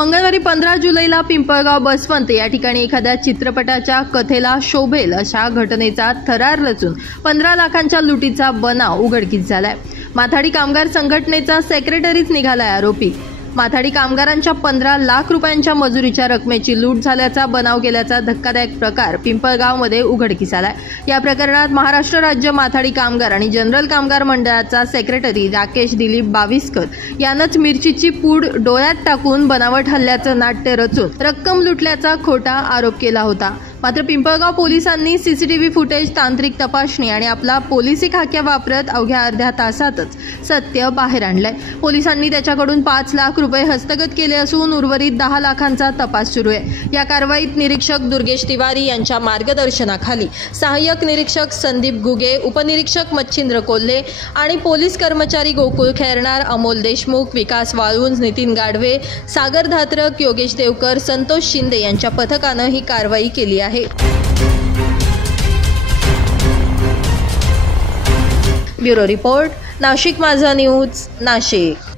मंगळवारी 15 जुलैला पिंपळगाव बसवंत या ठिकाणी एखाद्या चित्रपटाच्या कथेला शोभेल अशा घटनेचा थरार रचून 15 लाखांच्या लुटीचा बनाव उघडकीस झालाय। माथाडी कामगार संघटनेचा सेक्रेटरीच निघालाय आरोपी। माथाडी कामगारांच्या 15 लाख रुपयांच्या मजुरीच्या रकमेची लूट झाल्याचा बनाव केल्याचा धक्कादायक प्रकार पिंपळगावमध्ये उघडकीस आलाय। या प्रकरणात महाराष्ट्र राज्य माथाडी कामगार आणि जनरल कामगार मंडळाचा सेक्रेटरी राकेश दिलीप बाविस्कर यानंच मिरचीची पूड डोळ्यात टाकून बनावट हल्ल्याचं नाट्य रचून रक्कम लुटल्याचा खोटा आरोप केला होता। मात्र पिंपळगाव पोलिसांनी सीसीटीव्ही फुटेज, तांत्रिक तपासणी आणि आपला पोलिसी खाक्या वापरत अवघ्या अर्ध्या तासातच सत्य बाहेर आणलंय। पोलिसांनी त्याच्याकडून 5 लाख रुपये हस्तगत केले असून उर्वरित 10 लाखांचा तपास सुरू आहे। या कारवाईत निरीक्षक दुर्गेश तिवारी यांच्या मार्गदर्शनाखाली सहाय्यक निरीक्षक संदीप गुगे, उपनिरीक्षक मच्छिंद्र कोल्हे आणि पोलीस कर्मचारी गोकुळ खैरनार, अमोल देशमुख, विकास वाळुंज, नितीन गाढवे, सागर धात्रक, योगेश देवकर, संतोष शिंदे यांच्या पथकानं ही कारवाई केली आहे। ब्युरो रिपोर्ट, नाशिक माझा न्यूज, नाशिक।